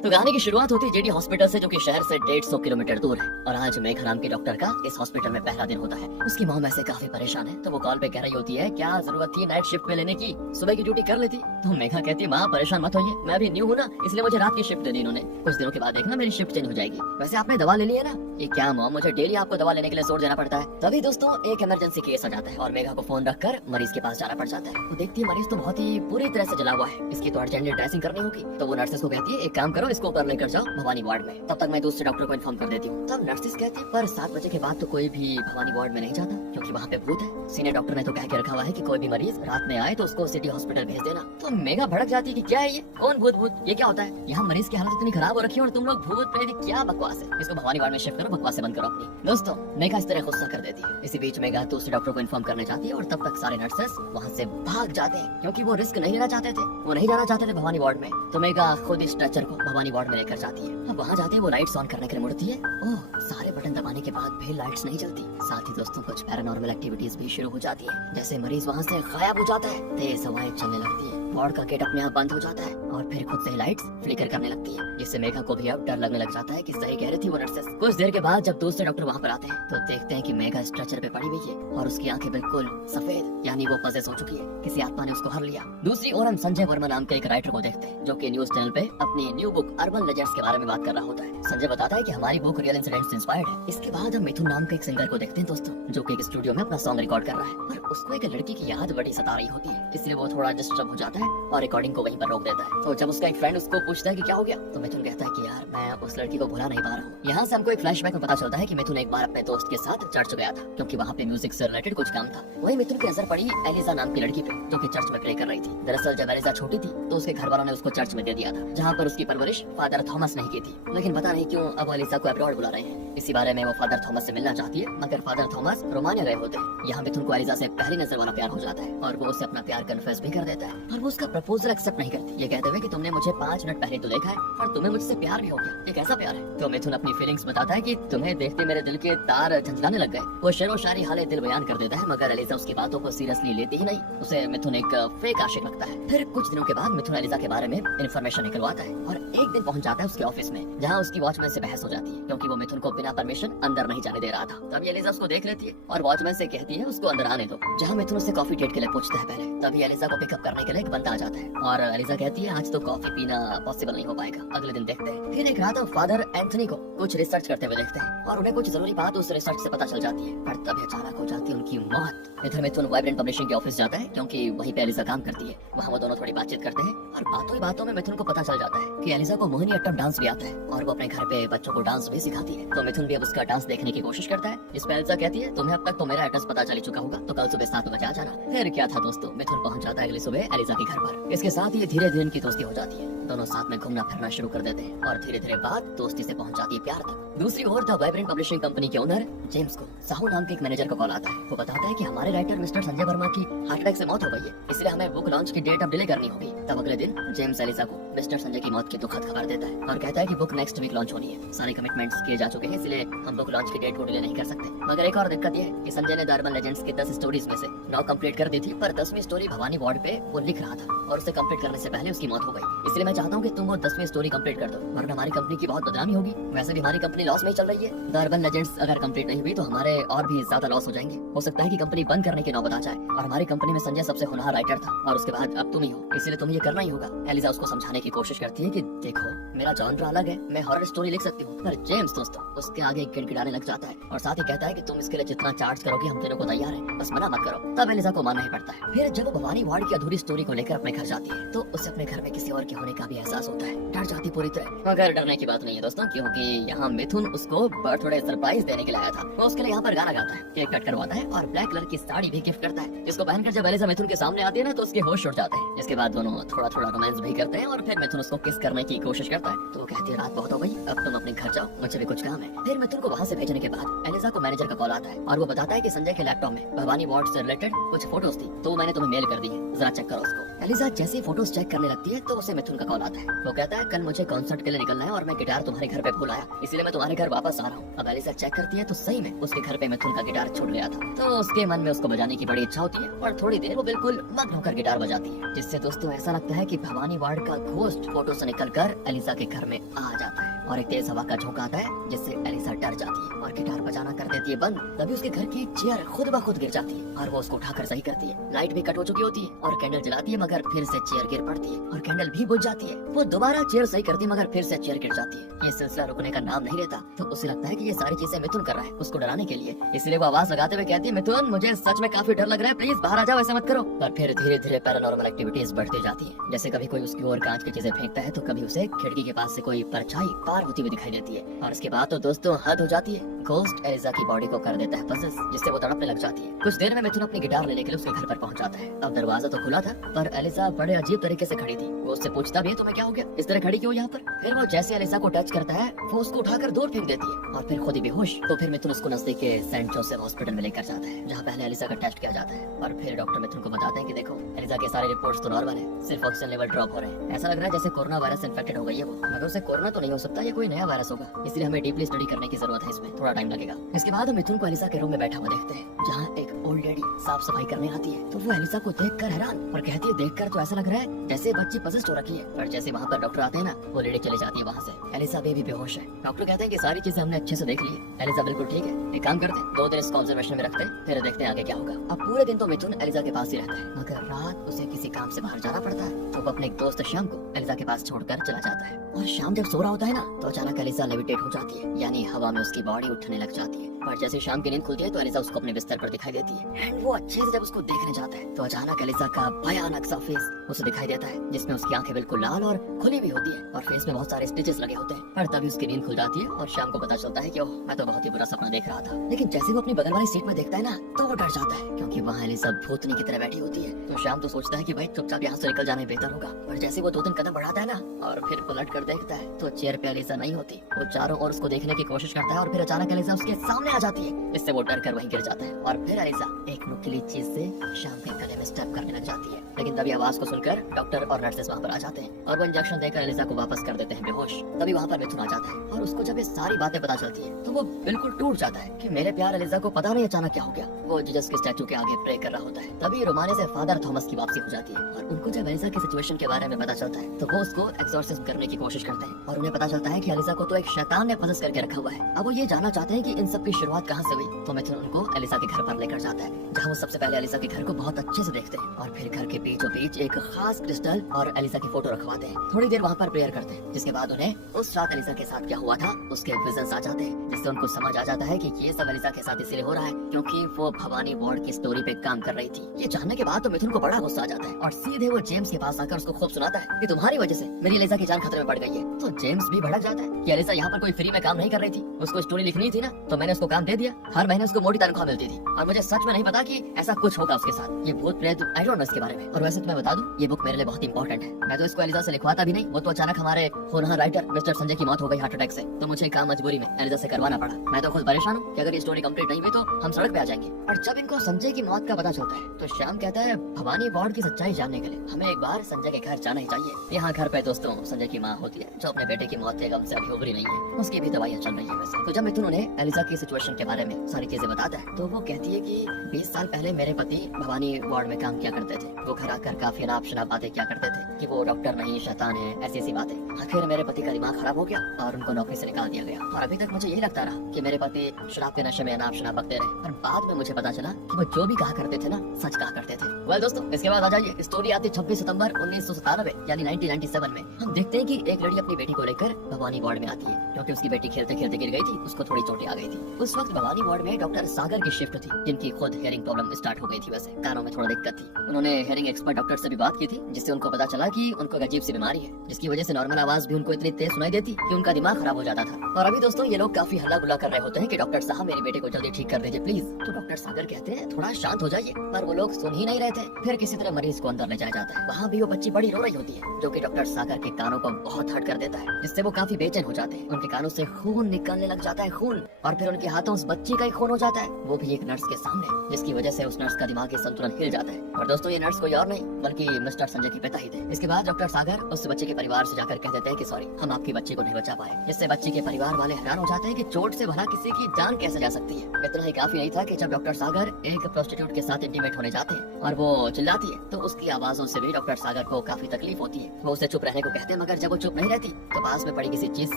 तो कहानी की शुरुआत होती है जेडी हॉस्पिटल से, जो कि शहर से 150 किलोमीटर दूर है। और आज मेघा नाम के डॉक्टर का इस हॉस्पिटल में पहला दिन होता है। उसकी मॉम ऐसे काफी परेशान है, तो वो कॉल पे कह रही होती है क्या जरूरत थी नाइट शिफ्ट पे लेने की, सुबह की ड्यूटी कर लेती। तो मेघा कहती है माँ परेशान मत होइए, मैं अभी न्यू हूँ ना, इसलिए मुझे रात की शिफ्ट दे दी इन्होंने। कुछ दिनों के बाद देखना मेरी शिफ्ट चेंज हो जाएगी। वैसे आपने दवा ले ली है ना? ये क्या मॉम, मुझे डेली आपको दवा लेने के लिए जोर देना पड़ता है। तभी दोस्तों एक इमरजेंसी केस आ जाता है और मेघा को फोन रखकर मरीज के पास जाना पड़ जाता है। वो देखती है मरीज तो बहुत ही पूरी तरह से जला हुआ है, इसकी तो अर्जेंटली ड्रेसिंग करनी होगी। तो वो नर्सेस को कहती है एक काम करो, इसको ऊपर लेकर जाओ भवानी वार्ड में, तब तक मैं दूसरे डॉक्टर को इन्फॉर्म कर देती हूँ। तब नर्सेस कहती है पर 7 बजे के बाद तो कोई भी भवानी वार्ड में नहीं जाता, क्योंकि वहाँ पे भूत है। सीनियर डॉक्टर ने तो कह के रखा हुआ है कि कोई भी मरीज रात में आए तो उसको सिटी हॉस्पिटल भेज देना। तो मेघा भड़क जाती है कि क्या है ये, कौन भूत भूत, ये क्या होता है? यहाँ मरीज की हालत इतनी खराब हो रखी है और तुम लोग भूत प्रेत, क्या बकवास है, इसको भवानी वार्ड में शिफ्ट करो, बकवास बंद करो अपनी। दोस्तों मेघा इस तरह गुस्सा कर देती है। इसी बीच मेघा दूसरे डॉक्टर को इन्फॉर्म करने जाती है और तब तक सारे नर्सेस वहाँ से भाग जाते हैं, क्योंकि वो रिस्क नहीं लेना चाहते थे, वो नहीं जाना चाहते थे भवानी वार्ड में। तो मेघा खुद इस स्ट्रेचर को भवानी वार्ड में लेकर जाती है। अब वहाँ जाते हैं वो लाइट्स ऑन करने के लिए मुड़ती है। ओह, सारे बटन दबाने के बाद भी लाइट्स नहीं जलती। साथ ही दोस्तों कुछ पैरानॉर्मल एक्टिविटीज भी शुरू हो जाती है, जैसे मरीज वहाँ से गायब हो जाता है, तेज हवाएं चलने लगती है, वार्ड का गेट अपने आप बंद हो जाता है और फिर खुद से लाइट्स फ्लिकर करने लगती है, जिससे मेघा को भी अब डर लगने लग जाता है कि सही कह रही थी वो नर्सेस। कुछ देर के बाद जब दूसरे डॉक्टर वहाँ पर आते हैं तो देखते हैं कि मेघा स्ट्रेचर पे पड़ी हुई है और उसकी आंखें बिल्कुल सफेद, यानी वो पजेस हो चुकी है, किसी आत्मा ने उसको हर लिया। दूसरी ओर हम संजय वर्मा नाम के एक राइटर को देखते हैं, जो कि न्यूज चैनल पे अपनी न्यू बुक अर्बन लेजेंड्स के बारे में बात कर रहा होता है। संजय बताता है कि हमारी बुक रियल इंसिडेंट्स से इंस्पायर्ड है। इसके बाद हम मिथुन नाम के एक सिंगर को देखते हैं दोस्तों, जो कि एक स्टूडियो में अपना सॉन्ग रिकॉर्ड कर रहा है, पर उसको एक लड़की की याद बड़ी सता रही होती है, इसलिए वो थोड़ा डिस्टर्ब हो जाता है और रिकॉर्डिंग को वहीं पर रोक देता है। तो जब उसका एक फ्रेंड उसको पूछता है कि क्या हो गया, तो मिथुन कहता है कि यार मैं उस लड़की को भुला नहीं पा रहा हूँ। यहाँ से हमको एक फ्लैशबैक में पता चलता है कि मिथुन एक बार अपने दोस्त के साथ चर्च गया था, क्योंकि वहाँ पे म्यूजिक से रिलेटेड कुछ काम था। वही मिथुन की नजर पड़ी एलिजा नाम की लड़की पे, जो कि चर्च में प्रे कर रही थी। दरअसल जब एलिजा छोटी थी तो उसके घर वालों ने उसको चर्च में दे दिया था, जहाँ पर उसकी परवरिश फादर थॉमस ने की थी। लेकिन पता नहीं क्यों अब एलिजा को अब्रॉड बुला रहे हैं। इसी बारे में वो फादर थॉमस से मिलना चाहती है, मगर फादर थॉमस रोमानिया गए होते हैं। यहाँ मिथुन को एलिजा से पहली नजर वाला प्यार हो जाता है और वो उसे अपना प्यार कन्फेस भी कर देता है, और वो उसका प्रपोजल एक्सेप्ट नहीं करती, ये कहते हुए कि तुमने मुझे 5 मिनट पहले तो देखा है और तुम्हें मुझसे प्यार भी हो गया, ये कैसा प्यार है? तो मिथुन अपनी फीलिंग्स बताता है कि तुम्हें देखते मेरे दिल के तार झंझनाने लग गए। वो शेरो शायरी हाले दिल बयान कर देता है, मगर एलिजा उसकी बातों को सीरियसली लेती ही नहीं। उसे मिथुन एक फेक आशिक लगता है। फिर कुछ दिनों के बाद मिथुन एलिजा के बारे में इन्फॉर्मेशन निकलवाता है और एक दिन पहुंच जाता है उसके ऑफिस में, जहाँ उसकी वॉचमैन से बहस हो जाती है, क्योंकि वो मिथुन को बिना परमिशन अंदर नहीं जाने दे रहा था। तभी एलिजा उसको देख लेती है और वॉचमैन से कहती है उसको अंदर आने दो, जहाँ मिथुन उससे कॉफी डेट के लिए पूछता है पहले। तभी एलिजा को पिकअप करने के लिए एक बंदा आ जाता है और एलिजा कहती है आज तो कॉफी पीना पॉसिबल नहीं हो पाएगा, अगले दिन देखते हैं। फिर एक रात हम फादर एंथनी को कुछ रिसर्च करते हुए देखते हैं और उन्हें कुछ जरूरी बात उस रिसर्च से पता चल जाती है, पर तभी अचानक हो जाती है उनकी मौत। इधर मिथुन वाइब्रेंट पब्लिशिंग के ऑफिस जाता है, क्योंकि वहीं पे एलिजा काम करती है। वहाँ वो दोनों थोड़ी बातचीत करते हैं और बातों ही बातों में मिथुन को पता चल जाता है कि एलिजा को मोहिनी अट्टम डांस भी आता है और वो अपने घर पे बच्चों को डांस भी सिखाती है। तो मिथुन भी अब उसका डांस देखने की कोशिश करता है। इस पे एलिजा कहती है तुम्हें अब तक तो मेरा एड्रेस पता चल ही चुका होगा, तो कल सुबह 7 बजे आ जाना। फिर क्या था दोस्तों, मिथुन पहुंच जाता है अगली सुबह एलिजा के घर पर। इसके साथ ही धीरे धीरे इनकी दोस्ती हो जाती है, दोनों साथ में घूमना फिरना शुरू कर देते हैं और धीरे धीरे बात दोस्ती से पहुंच जाती है प्यार तक। दूसरी ओर द वाइब्रेंट पब्लिशिंग कंपनी के ओनर जेम्स को साहू नाम के एक मैनेजर का कॉल आता है। वो बताता है कि हमारे राइटर मिस्टर संजय वर्मा की हार्ट अटैक से मौत हो गई है, इसलिए हमें बुक लॉन्च की डेट अब डिले करनी होगी। तब अगले दिन जेम्स एलिजा को मिस्टर संजय की मौत की दुखद खबर देता है और कहता है कि बुक नेक्स्ट वीक लॉन्च होनी है, सारे कमिटमेंट्स किए जा चुके हैं, इसलिए हम बुक लॉन्च की डेट को डिले नहीं कर सकते। मगर एक और दिक्कत ये है कि संजय ने द अर्बन लेजेंड्स की 10 स्टोरीज में से 9 कंप्लीट कर दी थी, पर 10वीं स्टोरी भवानी वार्ड पे वो लिख रहा था और उसे कंप्लीट करने से पहले उसकी मौत हो गई। इसलिए मैं चाहता हूँ कि तुम वो 10वीं स्टोरी कंप्लीट कर दो, वरना हमारी कंपनी की बहुत बदनामी होगी। वैसे भी हमारी कंपनी लॉस में ही चल रही है, द अर्बन लेजेंड्स अगर कंप्लीट नहीं हुई तो हमारे और भी ज्यादा लॉस हो जाएंगे। हो सकता है कि कंपनी बंद करने की नौबत आ जाए, और हमारी कंपनी में संजय सबसे होनहार राइटर था और उसके बाद अब तुम ही हो, इसलिए तुम्हें ये करना ही होगा। एलिजा उसको समझाने की कोशिश करती है कि देखो मेरा जॉनर अलग है, मैं हॉरर स्टोरी लिख सकती हूँ, पर जेम्स दोस्तों उसके आगे गिड़गिड़ाने लग जाता है और साथ ही कहता है कि तुम इसके लिए जितना चार्ज करोगे हम तेरे को तैयार है, बस मना मत करो। तब एलिजा को मानना ही पड़ता है। फिर जब वो भवानी वार्ड की अधूरी स्टोरी को लेकर अपने घर जाती है तो उसे अपने घर में किसी और के होने का भी एहसास होता है। डर जाती पूरी तरह, मगर डरने की बात नहीं है दोस्तों, क्योंकि यहाँ मिथुन उसको बर्थडे सरप्राइज देने के लिए आया था। वो उसके लिए यहाँ पर गाना गाता है, केक कट करवाता है और ब्लैक कलर की साड़ी भी गिफ्ट करता है, जिसको पहनकर जब एलिजा मिथुन के सामने आती है ना तो उसके होश उड़ जाते हैं। इसके बाद दोनों थोड़ा थोड़ा रोमांस भी करते हैं और फिर मिथुन उसको किस करने की कोशिश करता है। तो वो कहती है रात बहुत हो गई, अब तुम अपने घर जाओ, मुझे भी कुछ काम है। फिर मिथुन को वहाँ से भेजने के बाद एलिजा को मैनेजर का कॉल आता है और वो बताता है कि संजय के लैपटॉप में भवानी वार्ड से रिलेटेड कुछ फोटोज थी, तो मैंने तुम्हें मेल कर दी है, जरा चेक करो उसको। एलिसा जैसे ही फोटोज चेक करने लगती है तो उसे मिथुन का कॉल आता है। वो कहता है कल मुझे कॉन्सर्ट के लिए निकलना है और मैं गिटार तुम्हारे घर पे भूल आया, इसलिए मैं तुम्हारे घर वापस आ रहा हूँ। अब एलिसा चेक करती है तो सही में उसके घर पे मिथुन का गिटार छूट गया था। तो उसके मन में उसको बजाने की बड़ी इच्छा होती है और थोड़ी देर वो बिल्कुल मग्न होकर गिटार बजाती है, जिससे दोस्तों ऐसा लगता है कि भवानी वार्ड का घोस्ट फोटो से निकलकर एलिसा के घर में आ जाता है और एक तेज हवा का झोंका आता है जिससे एलिसा डर जाती है और गिटार बजाना कर देती है बंद। तभी उसके घर की चेयर खुद ब खुद गिर जाती है और वो उसको उठाकर सही करती है। लाइट भी कट हो चुकी होती है और कैंडल जलाती है, मगर फिर से चेयर गिर पड़ती है और कैंडल भी बुझ जाती है। वो दोबारा चेयर सही करती है मगर फिर से चेयर गिर जाती है। ये सिलसिला रुकने का नाम नहीं लेता। तो उसे लगता है कि ये सारी चीजें मिथुन कर रहा है उसको डराने के लिए, इसलिए वो आवाज लगाते हुए कहती है मिथुन मुझे सच में काफी डर लग रहा है, प्लीज बाहर आ जाओ, ऐसा मत करो। पर फिर धीरे धीरे पैरानॉर्मल एक्टिविटीज बढ़ती जाती है। जैसे कभी कोई उसकी ओर कांच की चीजें फेंकता है तो कभी उसे खिड़की के पास से कोई परछाई पार होती हुई दिखाई देती है। और इसके बाद तो दोस्तों हद हो जाती है। घोस्ट एलिसा की बॉडी को कर देता है पसेस, जिससे वो तड़पने लग जाती है। कुछ देर में मिथुन अपनी गिटार लेने के लिए उसके घर पर पहुंच जाता है। अब दरवाजा तो खुला था पर एलिसा बड़े अजीब तरीके से खड़ी थी। वो उससे पूछता भी है तुम्हें क्या हो गया, इस तरह खड़ी क्यों यहाँ पर। फिर वो जैसे एलिसा को टच करता है वो उसको उठाकर दूर फेंक देती है और फिर खुद ही बेहोश। तो फिर मिथुन उसको नजदीक के सेंट जोसेफ हॉस्पिटल में लेकर जाता है जहाँ पहले एलिसा का टेस्ट किया जाता है। और फिर डॉक्टर मिथुन को बताते हैं कि देखो एलिसा के सारे रिपोर्ट्स तो नॉर्मल है, सिर्फ ऑक्सीजन लेवल ड्रॉप हो रहे हैं। ऐसा लग रहा है जैसे कोरोना वायरस इन्फेक्टेड हो गई है वो, मगर उसे कोरोना तो नहीं हो सकता, ये कोई नया वायरस होगा, इसलिए हमें डीपली स्टडी करने की जरूरत है, इसमें थोड़ा टाइम लगेगा। इसके बाद हम मिथुन को एलिसा के रूम में बैठा हुआ देखते हैं जहाँ एक ओल्ड लेडी साफ सफाई करने आती है। तो वो एलिसा को देखकर हैरान और कहती है देखकर तो ऐसा लग रहा है जैसे बच्ची पजेस्ट हो रखी है। पर जैसे वहाँ पर डॉक्टर आते हैं ना वो लेडी चले जाती है वहाँ से। एलिसा भी बेहोश है। डॉक्टर कहते हैं कि सारी चीजें हमने अच्छे से देख ली है, एलिसा बिल्कुल ठीक है, एक काम करते हैं 2 दिन इसको ऑब्जर्वेशन में रखते हैं, फिर देखते हैं आगे क्या होगा। अब पूरे दिन तो मिथुन एलिसा के पास ही रहता है, मगर रात उसे किसी काम से बाहर जाना पड़ता है। तो वो अपने एक दोस्त श्याम को एलिसा के पास छोड़कर चला जाता है। और शाम जब सो रहा होता है ना तो अचानक एलिसा लेविटेट हो जाती है, यानी हवा में उसकी बॉडी उठने लग जाती है। और जैसे शाम की नींद खुलती है तो एलिसा उसको अपने बिस्तर पर दिखाई देती है। एंड वो अच्छे से जब उसको देखने जाता है तो अचानक एलिसा का भयानक सा फेस उसे दिखाई देता है, जिसमें उसकी आंखें बिल्कुल लाल और खुली भी होती है और फेस में बहुत सारे स्टिचेस लगे होते हैं। पर तभी उसकी नींद खुल जाती है और शाम को पता चलता है कि ओह मैं तो बहुत ही बुरा सपना देख रहा था। लेकिन जैसे वो अपनी बगल वाली सीट में देखता है ना तो वो डर जाता है, क्योंकि वहाँ एलिसा भूतनी की तरह बैठी होती है। तो शाम तो सोचता है कि भाई चुपचाप यहाँ से निकल जाना बेहतर होगा। और जैसे वो 2-3 कदम बढ़ाता है ना और फिर पलट कर देखता है तो चेयर पे एलिसा नहीं होती। वो चारों ओर उसको देखने की कोशिश करता है और फिर अचानक एलिसा उसके सामने आ जाती है, इससे वो डर कर वहीं गिर जाता है। और फिर एलिसा एक नुकीली चीज से शाम के गले में स्टेप करने लग जाती है। लेकिन तभी आवाज को सुनकर डॉक्टर और नर्सेस वहाँ पर आ जाते हैं और वो इंजेक्शन देकर एलिसा को वापस कर देते हैं बेहोश। तभी वहाँ पर मिथुन आ जाता है और उसको जब ये सारी बातें पता चलती है तो वो बिल्कुल टूट जाता है कि मेरे प्यार एलिसा को पता नहीं अचानक क्या हो गया। वो जीसस के स्टैचू के आगे प्रे कर रहा होता है। तभी रोमाने से फादर थॉमस की वापसी हो जाती है और उनको जब एलिसा की सिचुएशन के बारे में पता चलता है तो वो उसको एक्सॉर्सिज्म करने की कोशिश करते हैं और उन्हें पता चलता है कि एलिसा को तो एक शैतान ने पजेस करके रखा हुआ है। अब वो ये जानना चाहते हैं कि इन सब की शुरुआत कहाँ से हुई। तो मिथुन उनको एलिसा के घर पर लेकर जाता है जहाँ वो सबसे पहले एलिसा के घर को बहुत अच्छे से देखते हैं और फिर घर के बीचों बीच एक खास क्रिस्टल और एलिसा की फोटो रखवाते हैं। थोड़ी देर वहाँ पर प्रेयर करते हैं, जिसके बाद उन्हें उस रात एलिसा के साथ क्या हुआ था उसके विजन्स आ जाते हैं, जिससे उनको समझ आ जाता है कि ये सब एलिसा के साथ इसलिए हो रहा है क्योंकि वो भवानी वार्ड की स्टोरी पे काम कर रही थी। ये जानने के बाद तो मिथुन को बड़ा गुस्सा आ जाता है और सीधे वो जेम्स के पास आकर उसको खूब सुनाता है कि तुम्हारी वजह से मेरी एलिसा की जान खतरे में पड़ गई है। तो जेम्स भी भड़क जाता है कि एलिसा यहाँ पर कोई फ्री में काम नहीं कर रही थी, उसको स्टोरी लिखनी थी ना, तो मैंने उसको काम दे दिया। हर महीने उसको मोटी तनख्वाह मिलती थी और मुझे सच में नहीं पता कि ऐसा कुछ होगा उसके साथ। ये भूत प्रेत आई डोंट नो इसके बारे में। और वैसे तुम्हें बता दूं ये बुक मेरे लिए बहुत इंपॉर्टेंट है। मैं तो इसको एलिसा से लिखवाता भी नहीं, वो तो अचानक हमारे होनहार राइटर मिस्टर संजय की मौत हो गई हार्ट अटैक से, तो मुझे काम मजबूरी में एलिसा से करवाना पड़ा। मैं तो खुद परेशान हूँ कि अगर ये स्टोरी कंप्लीट नहीं हुई तो हम सड़क पे आ जाएंगे। और जब इनको संजय की मौत का पता चलता है तो श्याम कहता है भवानी वार्ड की सच्चाई जानने के लिए हमें एक बार संजय के घर जाना ही चाहिए। यहाँ घर पे दोस्तों संजय की माँ होती है जो अपने बेटे की मौत के गम से अभी उभरी नहीं है, उसकी भी दवाइयाँ चल रही है वैसे। तो जब मिथुन उन्हें एलिसा की सिचुएशन के बारे में सारी चीजें बताता है तो वो कहती है कि 20 साल पहले मेरे पति भवानी वार्ड में काम किया करते थे। वो घर आकर काफी अनाप शनाप बातें किया करते थे कि वो डॉक्टर नहीं शैतान है, ऐसी बातें। आखिर मेरे पति का दिमाग खराब हो गया और उनको नौकरी से निकाल दिया गया। और अभी तक मुझे यही लगता रहा कि मेरे पति शराब के नशे में अनाप शनाप बकते रहे, पर बाद में मुझे पता चला कि वो जो भी कहा करते थे ना सच कहा करते थे। वेल दोस्तों इसके बाद आ जाइए स्टोरी आती 26 सितंबर 1997 यानी 1997 में। हम देखते हैं कि एक लड़की अपनी बेटी को लेकर भवानी वार्ड में आती है क्योंकि उसकी बेटी खेलते खेलते गिर गई थी, उसको थोड़ी चोटें आ गई थी। उस वक्त भवानी वार्ड में डॉक्टर सागर की शिफ्ट थी जिनकी खुद हियरिंग प्रॉब्लम स्टार्ट हो गई थी, वैसे कानों में थोड़ा दिक्कत थी। उन्होंने हियरिंग एक्सपर्ट डॉक्टर से भी बात की थी जिससे उनको पता चला कि उनको एक अजीब सी बीमारी है जिसकी वजह से नॉर्मल आवाज भी उनको इतनी तेज सुनाई देती कि उनका दिमाग खराब हो जाता था। और अभी दोस्तों ये लोग काफी हल्ला गुल्ला कर रहे होते हैं कि डॉक्टर साहब मेरे बेटे को जल्दी ठीक कर दीजिए प्लीज। तो डॉक्टर सागर कहते हैं थोड़ा शांत हो जाइए, पर वो लोग सुन ही नहीं रहे थे। फिर किसी तरह मरीज को अंदर ले जाया जाता है। वहाँ भी वो बच्ची बड़ी रो रही होती है जो कि डॉक्टर सागर के कानों को बहुत हर्ट कर देता है, जिससे वो काफी बेचैन हो जाते हैं। उनके कानों से खून निकलने लग जाता है, खून। और फिर उनके हाथ हाथों उस बच्ची का ही खून हो जाता है, वो भी एक नर्स के सामने, जिसकी वजह से उस नर्स का दिमागी संतुलन हिल जाता है। और दोस्तों ये नर्स कोई और नहीं बल्कि मिस्टर संजय के पिता ही थे। इसके बाद डॉक्टर सागर उस बच्चे के परिवार से जाकर कह देते हैं कि सॉरी, हम आपकी बच्ची को नहीं बचा पाए। इससे बच्ची के परिवार वाले हैरान हो जाते हैं कि चोट से भला किसी की जान कैसे जा सकती है। इतना ही काफी नहीं था कि जब डॉक्टर सागर एक प्रोस्टिट्यूट के साथ इंटीमेट होने जाते हैं और वो चिल्लाती है तो उसकी आवाजों से भी डॉक्टर सागर को काफी तकलीफ होती है। वो उसे चुप रहने को कहते हैं, मगर जब वो चुप नहीं रहती तो पास में पड़ी किसी चीज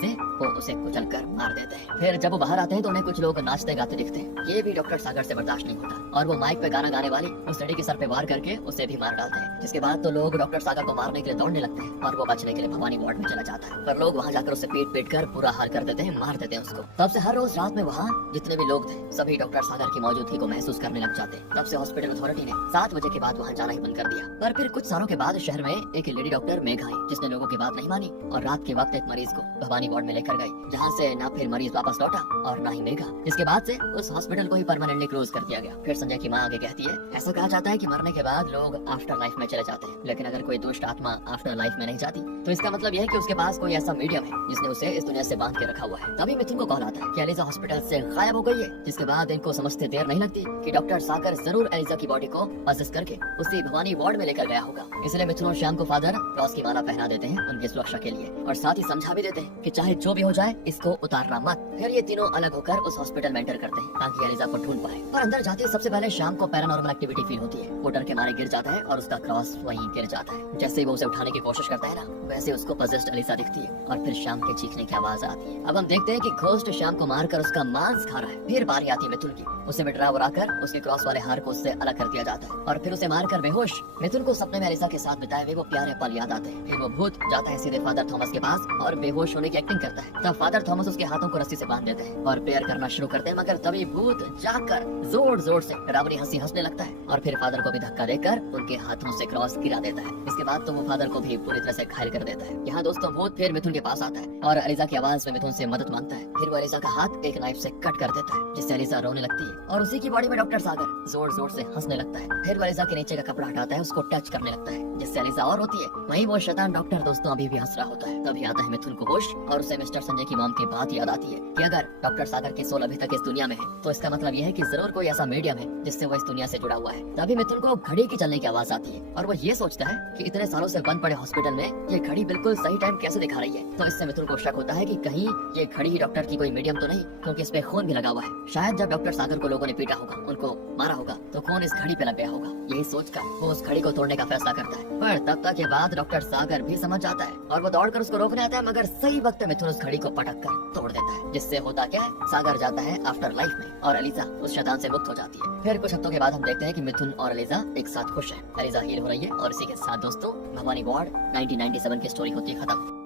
से वो उसे कुचल कर मार देते हैं। फिर जब वो बाहर आते हैं तो उन्हें कुछ लोग नाचते गाते दिखते हैं। ये भी डॉक्टर सागर से बर्दाश्त नहीं होता और वो माइक पे गाना गाने वाली उस लड़की के सर पे वार करके उसे भी मार डालते हैं। जिसके बाद तो लोग डॉक्टर सागर को मारने के लिए दौड़ने लगते हैं और वो बचने के लिए भवानी वार्ड में चला जाता है। पर लोग वहाँ जाकर उसे पीट पीट कर बुरा हाल कर देते हैं, मार देते हैं उसको। तब से हर रोज रात में वहाँ जितने भी लोग थे सभी डॉक्टर सागर की मौजूदगी को महसूस करने लग जाते हैं। तब से हॉस्पिटल अथॉरिटी ने 7 बजे के बाद वहाँ जाना ही बंद कर दिया। पर फिर कुछ सालों के बाद शहर में एक लेडी डॉक्टर मेघा आई, जिसने लोगों की बात नहीं मानी और रात के वक्त एक मरीज को भवानी वार्ड में लेकर गई, जहाँ से ना फिर मरीज वापस लौटा और ना ही मेघा। इसके बाद से उस हॉस्पिटल को ही परमानेंटली क्लोज कर दिया गया। फिर संजय की माँ आगे कहती है, ऐसा कहा जाता है कि मरने के बाद लोग आफ्टर लाइफ में चले जाते हैं, लेकिन अगर कोई दुष्ट आत्मा आफ्टर लाइफ में नहीं जाती तो इसका मतलब यह है कि उसके पास कोई ऐसा मीडियम है जिसने उसे इस दुनिया से बांध के रखा हुआ है। तभी मिथुन को कॉल आता है कि एलिजा हॉस्पिटल से गायब हो गई है। जिसके बाद इनको समझते देर नहीं लगती कि डॉक्टर सागर जरूर एलिजा की बॉडी को पजेस करके उसी भवानी वार्ड में लेकर गया होगा। इसलिए मिथुन और श्याम को फादर क्रॉस की माला पहना देते हैं उनकी सुरक्षा के लिए और साथ ही समझा भी देते हैं कि चाहे जो भी हो जाए इसको उतारना मत। फिर ये तीनों अलग होकर उस हॉस्पिटल में एंटर करते हैं ताकि एलिजा को ढूंढ पाए। पर अंदर जाते सबसे पहले श्याम को पैरानॉर्मल एक्टिविटी फील होती है। वो डर के मारे गिर जाता है और उसका क्रॉस वहीं गिर जाता है। जैसे ही वो उसे उठाने की कोशिश करता है ना, वैसे उसको पजेस्ड एलिजा दिखती है और फिर श्याम के चीखने की आवाज आती है। अब हम देखते हैं कि घोस्ट श्याम को मारकर उसका मांस खा रहा है। फिर बारी आती है मिथुन की। उसे मिटरा उड़ाकर उसके क्रॉस वाले हार को उससे अलग कर दिया जाता है और फिर उसे मारकर बेहोश मिथुन को सपने में एलिजा के साथ बिताए हुए वो प्यारे पल याद आते हैं। फिर वो भूत जाता है सीधे फादर थॉमस के पास और बेहोश होने की एक्टिंग करता है। तब फादर थॉमस उसके हाथों को रस्सी से बांध देते हैं और प्रेयर करना शुरू करते हैं, मगर तभी भूत जाकर जोर जोर से डरावनी हंसी हंसने लगता है और फिर फादर को भी धक्का देकर उनके हाथों से क्रॉस गिरा देता है। इसके बाद तो वो फादर को भी पूरी तरह से घायल कर देता है। यहाँ दोस्तों भूत फिर मिथुन के पास आता है और एलिजा की आवाज में मिथुन से मदद मांगता है। फिर वो एलिजा का हाथ एक नाइफ से कट कर देता है, जिससे एलिजा रोने लगती है और उसी की बॉडी में डॉक्टर सागर जोर जोर से हंसने लगता है। फिर वो एलिजा के नीचे का कपड़ा हटाता है, उसको टच करने लगता है, जिससे एलिजा और होती है। वहीं वो शैतान डॉक्टर दोस्तों अभी भी हंस रहा होता है। तभी आता है मिथुन को होश और उसे मिस्टर संजय की मॉम की बात याद आती है कि अगर डॉक्टर सागर के सोल अभी तक इस दुनिया में है तो इसका मतलब यह है कि जरूर कोई ऐसा मीडियम है जिससे वो इस दुनिया से जुड़ा हुआ है। तभी मिथुन को घड़ी की चलने की आवाज आती है और वो ये सोचता है कि इतने सालों से बंद पड़े हॉस्पिटल में ये घड़ी बिल्कुल सही टाइम कैसे दिखा रही है। तो इससे मिथुन को शक होता है कि कहीं ये घड़ी ही डॉक्टर की कोई मीडियम तो नहीं, क्योंकि इस पे खून भी लगा हुआ है। शायद जब डॉक्टर सागर को लोगों ने पीटा होगा, उनको मारा होगा, तो खून इस घड़ी पे लग गया होगा। यही सोचकर वो उस घड़ी को तोड़ने का फैसला करता है। पर तब तक के बाद डॉक्टर सागर भी समझ जाता है और वो दौड़कर उसको रोकने आता है, मगर सही वक्त में मिथुन उस घड़ी को पटक कर तोड़ देता है। जिससे होता क्या है, सागर जाता है आफ्टर लाइफ में और एलिजा उस शैतान से मुक्त हो जाती है। फिर कुछ हफ्तों के बाद हम देखते हैं कि मिथुन और एलिजा एक साथ खुश है। एलिजा हील हो रही है और इसी के साथ दोस्तों भवानी वार्ड 1997 की स्टोरी होती है खत्म।